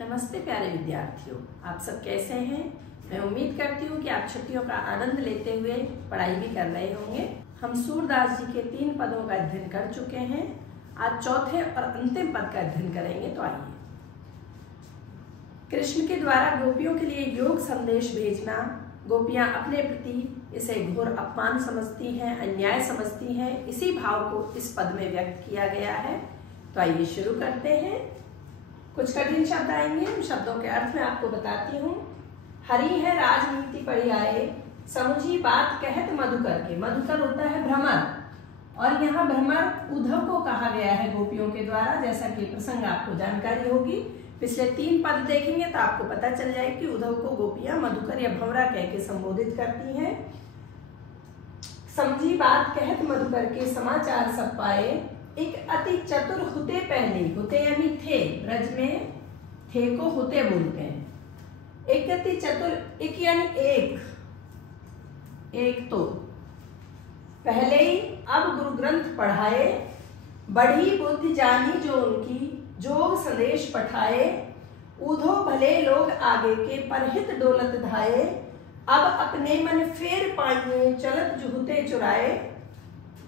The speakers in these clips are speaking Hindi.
नमस्ते प्यारे विद्यार्थियों, आप सब कैसे हैं। मैं उम्मीद करती हूँ कि आप छुट्टियों का आनंद लेते हुए पढ़ाई भी कर रहे होंगे। हम सूरदास जी के 3 पदों का अध्ययन कर चुके हैं। आज चौथे और अंतिम पद का अध्ययन करेंगे। तो आइए, कृष्ण के द्वारा गोपियों के लिए योग संदेश भेजना, गोपियां अपने प्रति इसे घोर अपमान समझती हैं, अन्याय समझती हैं। इसी भाव को इस पद में व्यक्त किया गया है। तो आइए शुरू करते हैं। कुछ कठिन शब्द आएंगे, उन शब्दों के अर्थ में आपको बताती हूँ। हरि है राजनीति पढ़ी आए, समझी बात कहत मधुकर के। मधुकर होता है भ्रमर, और यहाँ भ्रमर उद्धव को कहा गया है गोपियों के द्वारा। जैसा कि प्रसंग आपको जानकारी होगी, पिछले 3 पद देखेंगे तो आपको पता चल जाएगा कि उद्धव को गोपियां मधुकर या भंवरा कह के संबोधित करती हैं। समझी बात कहत मधुकर के, समाचार सब पाए, एक अति चतुर हुते पहले। हुते यानी थे, ब्रज में थे को हुते बोलते हैं। एक अति चतुर, एक यानी एक तो पहले ही अब गुरु ग्रंथ पढ़ाए, बड़ी बुद्धि जानी जो उनकी, जोग संदेश पठाए। उधो भले लोग आगे के, परहित डोलत धाये, अब अपने मन फेर पाइए, चलत जुहुते चुराए।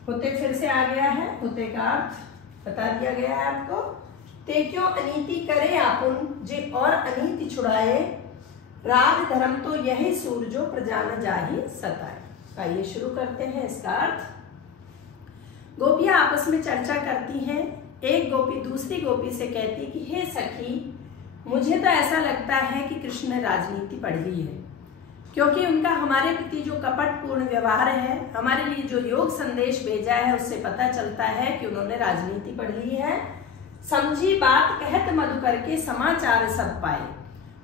होते फिर से आ गया है, होते का अर्थ बता दिया गया है आपको। ते क्यों अनीति करे आपुन, जे और अनीति छुड़ाए, राग धर्म तो यही सूर जो प्रजा न जाहि सताए। आइए शुरू करते हैं इसका अर्थ। गोपियां आपस में चर्चा करती हैं। एक गोपी दूसरी गोपी से कहती कि हे सखी, मुझे तो ऐसा लगता है कि कृष्ण ने राजनीति पढ़ी है, क्योंकि उनका हमारे प्रति जो कपटपूर्ण व्यवहार है, हमारे लिए जो योग संदेश भेजा है, उससे पता चलता है कि उन्होंने राजनीति पढ़ ली है। समझी बात कहत मधुकर के, समाचार सब पाए।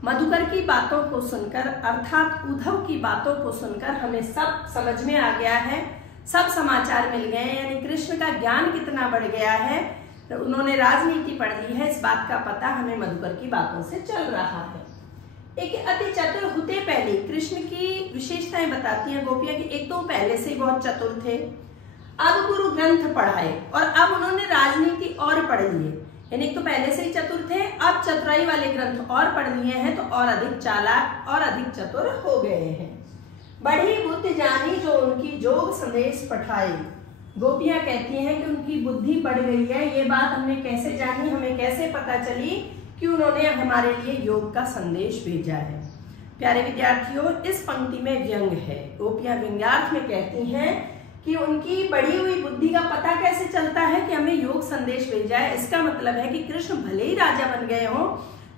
मधुकर की बातों को सुनकर, अर्थात उद्धव की बातों को सुनकर हमें सब समझ में आ गया है, सब समाचार मिल गए। यानी कृष्ण का ज्ञान कितना बढ़ गया है, तो उन्होंने राजनीति पढ़ ली है, इस बात का पता हमें मधुकर की बातों से चल रहा है। एक अति चतुर हुते पहले, कृष्ण की विशेषताएं बताती हैं गोपियां कि एक तो पहले से ही बहुत चतुर थे, अब गुरु ग्रंथ पढ़ाए, और अब उन्होंने राजनीति और पढ़ ली है। यानी तो पहले से ही चतुर थे, अब चतुराई वाले ग्रंथ और पढ़ लिए हैं, तो और अधिक चालाक और अधिक चतुर हो गए हैं। बड़ी बुद्धि जानी जो उनकी, जोग संदेश पठाई। गोपियां कहती हैं कि उनकी बुद्धि बढ़ गई है। ये बात हमने कैसे जानी, हमें कैसे पता चली कि उन्होंने हमारे लिए योग का संदेश भेजा है। प्यारे विद्यार्थियों, इस पंक्ति में व्यंग है। गोपियां व्यंग्यार्थ में कहती हैं कि उनकी बढ़ी हुई बुद्धि का पता कैसे चलता है कि हमें योग संदेश भेजा है। इसका मतलब है कि कृष्ण भले ही राजा बन गए हों,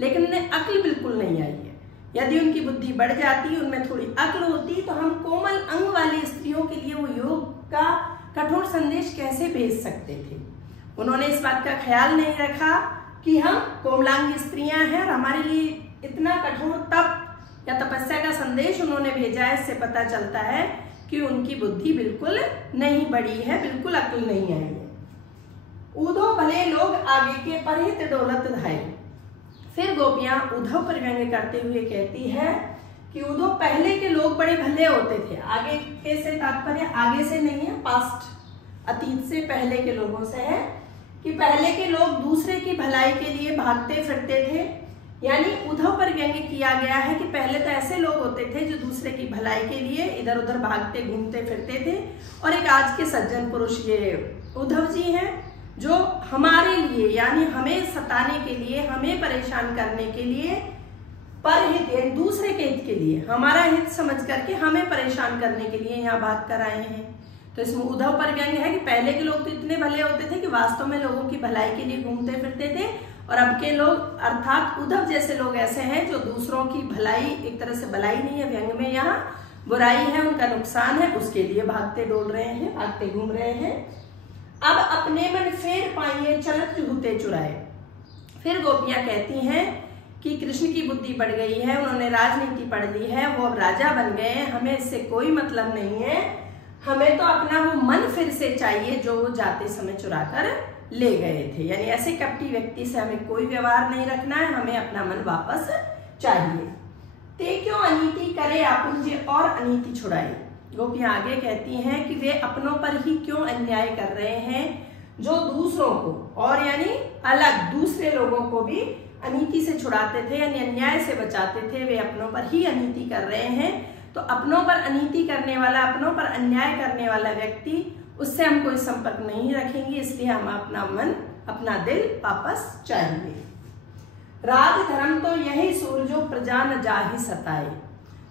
लेकिन उन्हें अक्ल बिल्कुल नहीं आई है। यदि उनकी बुद्धि बढ़ जाती, उनमें थोड़ी अक्ल होती, तो हम कोमल अंग वाली स्त्रियों के लिए वो योग का कठोर संदेश कैसे भेज सकते थे। उन्होंने इस बात का ख्याल नहीं रखा कि हम कोमलांगी स्त्रियां हैं, और हमारे लिए इतना कठोर तप या तपस्या का संदेश उन्होंने भेजा है। इससे पता चलता है कि उनकी बुद्धि बिल्कुल नहीं बढ़ी है, बिल्कुल अक्ल नहीं आई है। उधो भले लोग आगे के, परहित डोलत धाये। फिर गोपियां उद्धव पर व्यंग्य करते हुए कहती है कि उद्धव पहले के लोग बड़े भले होते थे। आगे के से तात्पर्य आगे से नहीं है, पास्ट, अतीत से, पहले के लोगों से है कि पहले के लोग दूसरे की भलाई के लिए भागते फिरते थे। यानी उद्धव पर व्यंग्य किया गया है कि पहले तो ऐसे लोग होते थे जो दूसरे की भलाई के लिए इधर उधर भागते घूमते फिरते थे, और एक आज के सज्जन पुरुष ये उद्धव जी हैं, जो हमारे लिए यानी हमें सताने के लिए, हमें परेशान करने के लिए, परहित दूसरे के हित के लिए, हमारा हित समझ करके हमें परेशान करने के लिए यहाँ भाग कर आए हैं। तो इसमें उद्धव पर व्यंग्य है कि पहले के लोग तो इतने भले होते थे कि वास्तव में लोगों की भलाई के लिए घूमते फिरते थे, और अब के लोग अर्थात उद्धव जैसे लोग ऐसे हैं जो दूसरों की भलाई, एक तरह से भलाई नहीं है व्यंग्य में, यहाँ बुराई है, उनका नुकसान है, उसके लिए भागते डोल रहे हैं, भागते घूम रहे हैं। अब अपने मन फेर पाइए, चलत जुहुते चुराए। फिर गोपियां कहती हैं कि कृष्ण की बुद्धि बढ़ गई है, उन्होंने राजनीति पढ़ ली है, वो अब राजा बन गए हैं, हमें इससे कोई मतलब नहीं है, हमें तो अपना वो मन फिर से चाहिए जो वो जाते समय चुरा कर ले गए थे। यानी ऐसे कपटी व्यक्ति से हमें कोई व्यवहार नहीं रखना है, हमें अपना मन वापस चाहिए। ते क्यों अनीति करे आपुन, जे और अनीति छुड़ाए। गोपियां आगे कहती हैं कि वे अपनों पर ही क्यों अन्याय कर रहे हैं, जो दूसरों को, और यानी अलग दूसरे लोगों को भी अनीति से छुड़ाते थे यानी अन्याय से बचाते थे, वे अपनों पर ही अनीति कर रहे हैं। तो अपनों पर अनीति करने वाला, अपनों पर अन्याय करने वाला व्यक्ति, उससे हम कोई संपर्क नहीं रखेंगे, इसलिए हम अपना मन, अपना दिल वापस चाहिए। राज धर्म तो यही सूर जो प्रजा न जाहि सताए।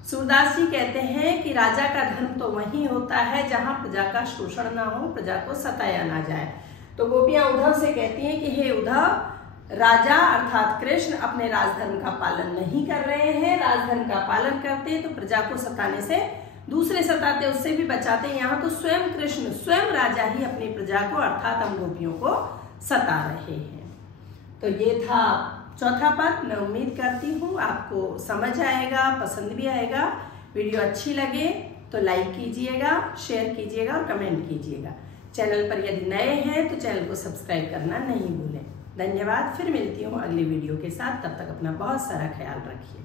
सूरदास जी कहते हैं कि राजा का धर्म तो वही होता है जहां प्रजा का शोषण ना हो, प्रजा को सताया ना जाए। तो गोपियां उद्धव से कहती हैं कि हे उद्धव, राजा अर्थात कृष्ण अपने राजधर्म का पालन नहीं कर रहे हैं। राजधर्म का पालन करते तो प्रजा को सताने से, दूसरे सताते उससे भी बचाते। यहाँ तो स्वयं कृष्ण, स्वयं राजा ही अपनी प्रजा को अर्थात हम गोपियों को सता रहे हैं। तो ये था चौथा पद। मैं उम्मीद करती हूँ आपको समझ आएगा, पसंद भी आएगा। वीडियो अच्छी लगे तो लाइक कीजिएगा, शेयर कीजिएगा और कमेंट कीजिएगा। चैनल पर यदि नए हैं तो चैनल को सब्सक्राइब करना नहीं भूलें। धन्यवाद। फिर मिलती हूँ अगली वीडियो के साथ। तब तक अपना बहुत सारा ख्याल रखिए।